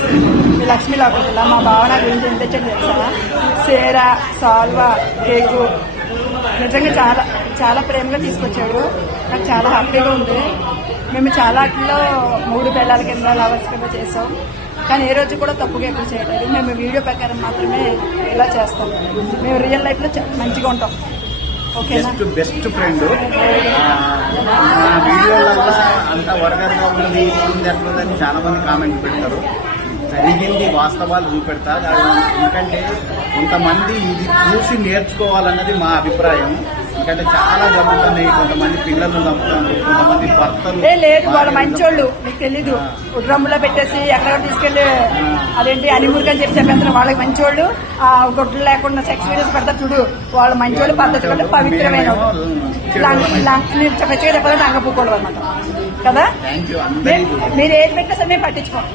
Friends, మీ లక్ష్మీ లోపల మా భావన గురించి ఎంత తెచ్చండి తెలుసా? సేర, సాల్వా, కేకు నిజంగా చాలా చాలా ప్రేమగా తీసుకొచ్చాడు. నాకు చాలా హ్యాపీగా ఉంది. మేము చాలా వాటిలో 3 పిల్లల కింద లవర్స్ కింద చేసాం, కానీ ఏ రోజు కూడా తప్పుగా ఎప్పుడు చేయలేదు. మేము వీడియో ప్రకారం మాత్రమే ఇలా చేస్తాం. మేము రియల్ లైఫ్లో మంచిగా ఉంటాం. ఓకేనా? Best friend. వీడియోలలో అంత వరగరగా ఉంది అట్లుందని చాలా మంది కామెంట్ పెడతారు. జరిగింది వాస్తవాలు చూపెడతా. ఎందుకంటే కొంతమంది ఇది చూసి నేర్చుకోవాలన్నది మా అభిప్రాయం. ఎందుకంటే చాలా జరుగుతున్నాయి. కొంతమంది పిల్లలు చంపుతారు, కొంతమంది భర్తలు. లేదు, వాళ్ళ మంచోళ్ళు, నీకు తెలీదు. డ్రమ్ములో పెట్టేసి ఎక్కడ తీసుకెళ్లి అదేంటి అనిమురుగా అని చెప్పి చెప్పేస్తారు. వాళ్ళకి మంచోళ్ళు గొడ్లు లేకుండా సెక్స్ వీడియోస్ పెడతారు చూడు, వాళ్ళ మంచోళ్ళు పద్ధతి కంటే పవిత్రమైన చెప్పగా చెప్పాలంటే అంగపూకోవడం అనమాట కదా. మీరు ఏది పెట్టేసరి మేము పట్టించుకోం.